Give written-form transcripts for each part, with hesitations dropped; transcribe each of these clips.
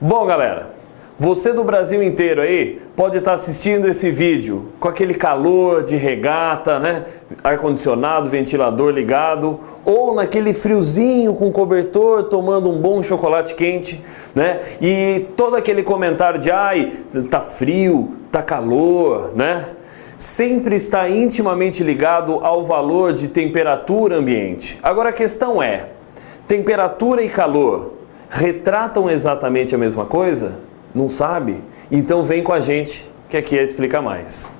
Bom, galera, você do Brasil inteiro aí pode estar assistindo esse vídeo com aquele calor de regata, né? Ar-condicionado, ventilador ligado, ou naquele friozinho com cobertor, tomando um bom chocolate quente, né? E todo aquele comentário de ai, tá frio, tá calor, né? Sempre está intimamente ligado ao valor de temperatura ambiente. Agora a questão é, temperatura e calor retratam exatamente a mesma coisa? Não sabe? Então vem com a gente, que aqui explica mais.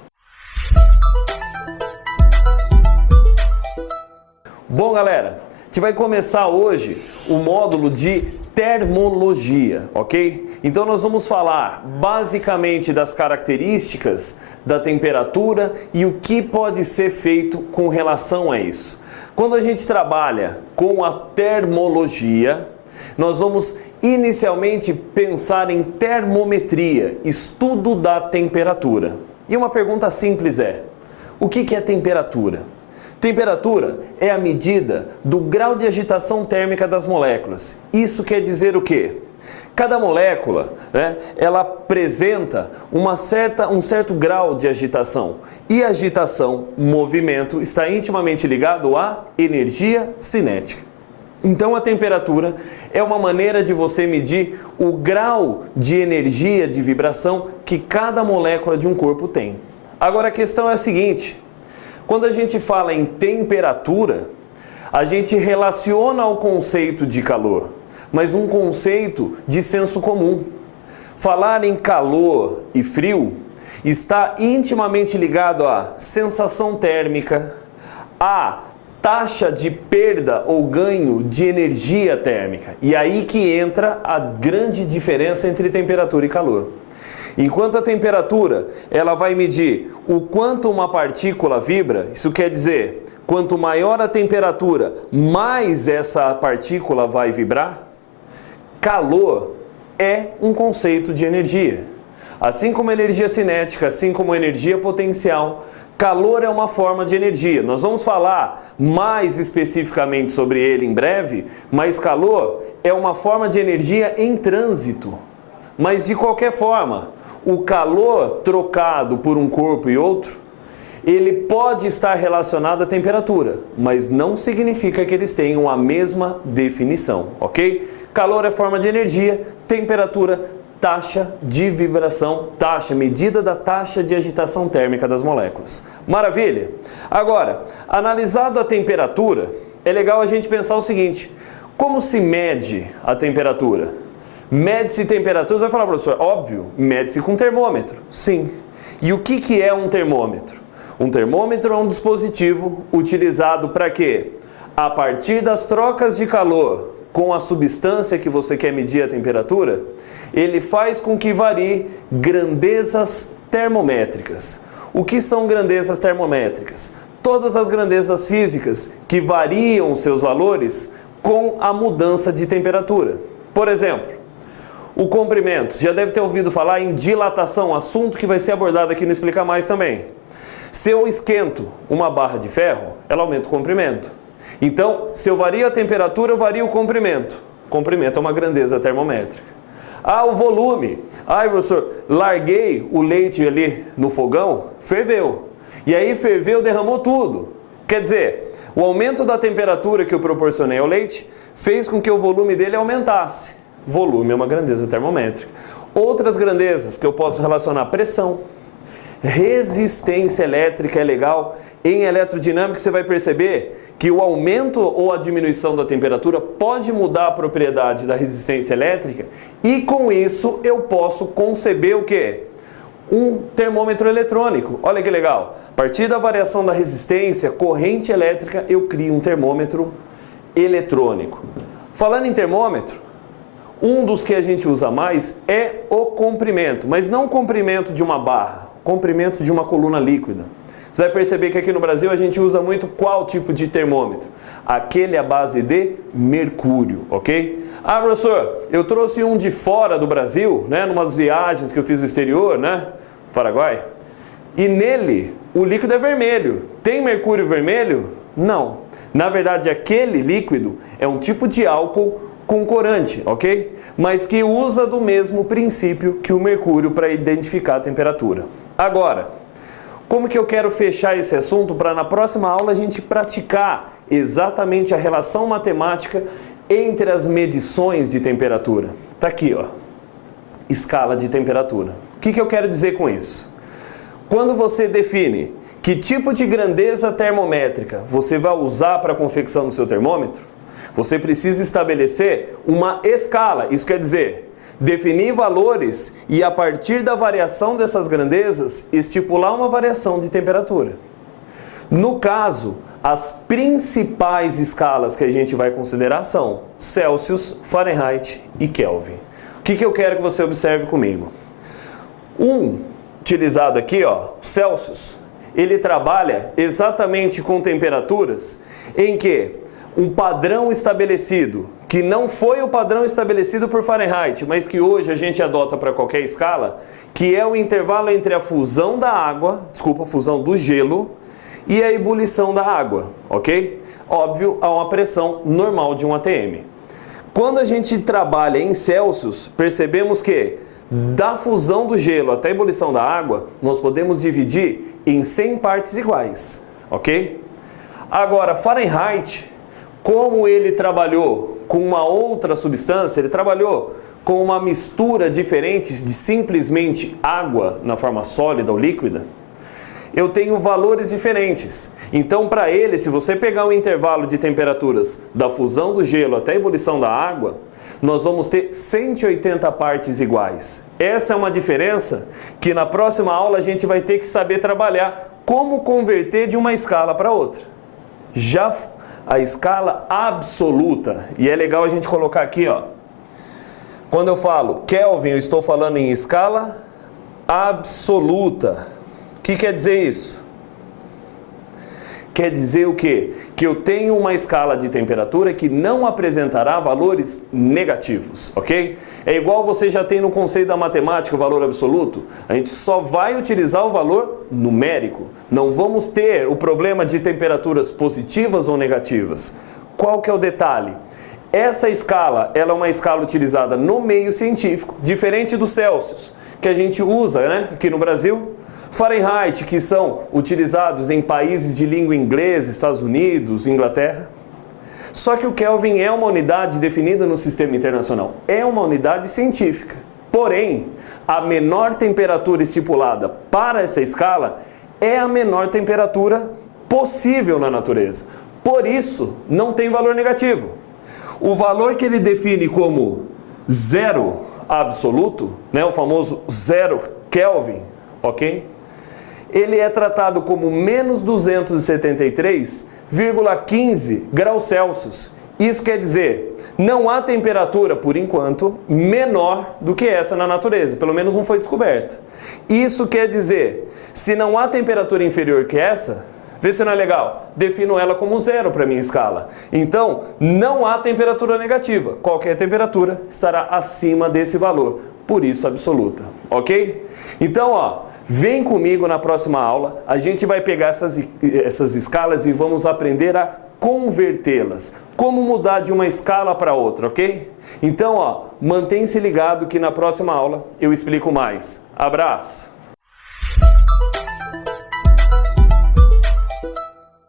Bom, galera, a gente vai começar hoje o módulo de termologia, ok? Então nós vamos falar basicamente das características da temperatura e o que pode ser feito com relação a isso. Quando a gente trabalha com a termologia, nós vamos inicialmente pensar em termometria, estudo da temperatura. E uma pergunta simples é, o que é temperatura? Temperatura é a medida do grau de agitação térmica das moléculas. Isso quer dizer o quê? Cada molécula, né, ela apresenta um certo grau de agitação. E agitação, movimento, está intimamente ligado à energia cinética. Então a temperatura é uma maneira de você medir o grau de energia de vibração que cada molécula de um corpo tem. Agora a questão é a seguinte, quando a gente fala em temperatura, a gente relaciona ao conceito de calor, mas um conceito de senso comum. Falar em calor e frio está intimamente ligado à sensação térmica, à taxa de perda ou ganho de energia térmica. E aí que entra a grande diferença entre temperatura e calor. Enquanto a temperatura, ela vai medir o quanto uma partícula vibra, isso quer dizer, quanto maior a temperatura, mais essa partícula vai vibrar. Calor é um conceito de energia. Assim como energia cinética, assim como energia potencial, calor é uma forma de energia. Nós vamos falar mais especificamente sobre ele em breve, mas calor é uma forma de energia em trânsito. Mas de qualquer forma, o calor trocado por um corpo e outro, ele pode estar relacionado à temperatura, mas não significa que eles tenham a mesma definição, ok? Calor é forma de energia, temperatura, taxa de vibração, medida da taxa de agitação térmica das moléculas. Maravilha? Agora, analisado a temperatura, é legal a gente pensar o seguinte, como se mede a temperatura? Mede-se temperatura, você vai falar, professor, óbvio, mede-se com termômetro. Sim. E o que é um termômetro? Um termômetro é um dispositivo utilizado para quê? A partir das trocas de calor com a substância que você quer medir a temperatura, ele faz com que varie grandezas termométricas. O que são grandezas termométricas? Todas as grandezas físicas que variam seus valores com a mudança de temperatura. Por exemplo, o comprimento. Você já deve ter ouvido falar em dilatação, assunto que vai ser abordado aqui no Explica Mais também. Se eu esquento uma barra de ferro, ela aumenta o comprimento. Então, se eu vario a temperatura, eu vario o comprimento. Comprimento é uma grandeza termométrica. Ah, o volume. Ai, professor, larguei o leite ali no fogão, ferveu. E aí ferveu, derramou tudo. Quer dizer, o aumento da temperatura que eu proporcionei ao leite fez com que o volume dele aumentasse. Volume é uma grandeza termométrica. Outras grandezas que eu posso relacionar, pressão. Resistência elétrica é legal. Em eletrodinâmica você vai perceber que o aumento ou a diminuição da temperatura pode mudar a propriedade da resistência elétrica e com isso eu posso conceber o quê? Um termômetro eletrônico. Olha que legal. A partir da variação da resistência, corrente elétrica, eu crio um termômetro eletrônico. Falando em termômetro, um dos que a gente usa mais é o comprimento, mas não o comprimento de uma barra, o comprimento de uma coluna líquida. Você vai perceber que aqui no Brasil a gente usa muito qual tipo de termômetro? Aquele à base de mercúrio, ok? Ah, professor, eu trouxe um de fora do Brasil, né, numas viagens que eu fiz no exterior, né, Paraguai, e nele o líquido é vermelho. Tem mercúrio vermelho? Não. Na verdade, aquele líquido é um tipo de álcool com corante, ok? Mas que usa do mesmo princípio que o mercúrio para identificar a temperatura. Agora, como que eu quero fechar esse assunto para na próxima aula a gente praticar exatamente a relação matemática entre as medições de temperatura? Tá aqui, ó, escala de temperatura. O que eu quero dizer com isso? Quando você define que tipo de grandeza termométrica você vai usar para a confecção do seu termômetro, você precisa estabelecer uma escala. Isso quer dizer, definir valores e a partir da variação dessas grandezas, estipular uma variação de temperatura. No caso, as principais escalas que a gente vai considerar são Celsius, Fahrenheit e Kelvin. O que eu quero que você observe comigo? Utilizado aqui, ó, Celsius, ele trabalha exatamente com temperaturas em que um padrão estabelecido, que não foi o padrão estabelecido por Fahrenheit, mas que hoje a gente adota para qualquer escala, que é o intervalo entre a fusão da água, fusão do gelo, e a ebulição da água, ok? Óbvio, a uma pressão normal de um atm. Quando a gente trabalha em Celsius, percebemos que da fusão do gelo até a ebulição da água, nós podemos dividir em 100 partes iguais, ok? Agora, Fahrenheit, como ele trabalhou com uma outra substância, ele trabalhou com uma mistura diferente de simplesmente água na forma sólida ou líquida, eu tenho valores diferentes. Então, para ele, se você pegar um intervalo de temperaturas da fusão do gelo até a ebulição da água, nós vamos ter 180 partes iguais. Essa é uma diferença que na próxima aula a gente vai ter que saber trabalhar como converter de uma escala para outra. Já a escala absoluta, e é legal a gente colocar aqui, ó. Quando eu falo Kelvin, eu estou falando em escala absoluta. O que quer dizer isso? Quer dizer o quê? Que eu tenho uma escala de temperatura que não apresentará valores negativos, ok? É igual você já tem no conceito da matemática o valor absoluto. A gente só vai utilizar o valor numérico. Não vamos ter o problema de temperaturas positivas ou negativas. Qual que é o detalhe? Essa escala, ela é uma escala utilizada no meio científico, diferente do Celsius, que a gente usa, né, aqui no Brasil. Fahrenheit, que são utilizados em países de língua inglesa, Estados Unidos, Inglaterra. Só que o Kelvin é uma unidade definida no sistema internacional, é uma unidade científica. Porém, a menor temperatura estipulada para essa escala é a menor temperatura possível na natureza. Por isso, não tem valor negativo. O valor que ele define como zero absoluto, né, o famoso zero Kelvin, ok? Ele é tratado como menos 273,15 graus Celsius. Isso quer dizer, não há temperatura, por enquanto, menor do que essa na natureza. Pelo menos não foi descoberta. Isso quer dizer, se não há temperatura inferior que essa, vê se não é legal, defino ela como zero para minha escala. Então, não há temperatura negativa. Qualquer temperatura estará acima desse valor. Por isso, absoluta. Ok? Então, ó, vem comigo na próxima aula, a gente vai pegar essas escalas e vamos aprender a convertê-las. Como mudar de uma escala para outra, ok? Então, ó, mantém-se ligado que na próxima aula eu explico mais. Abraço!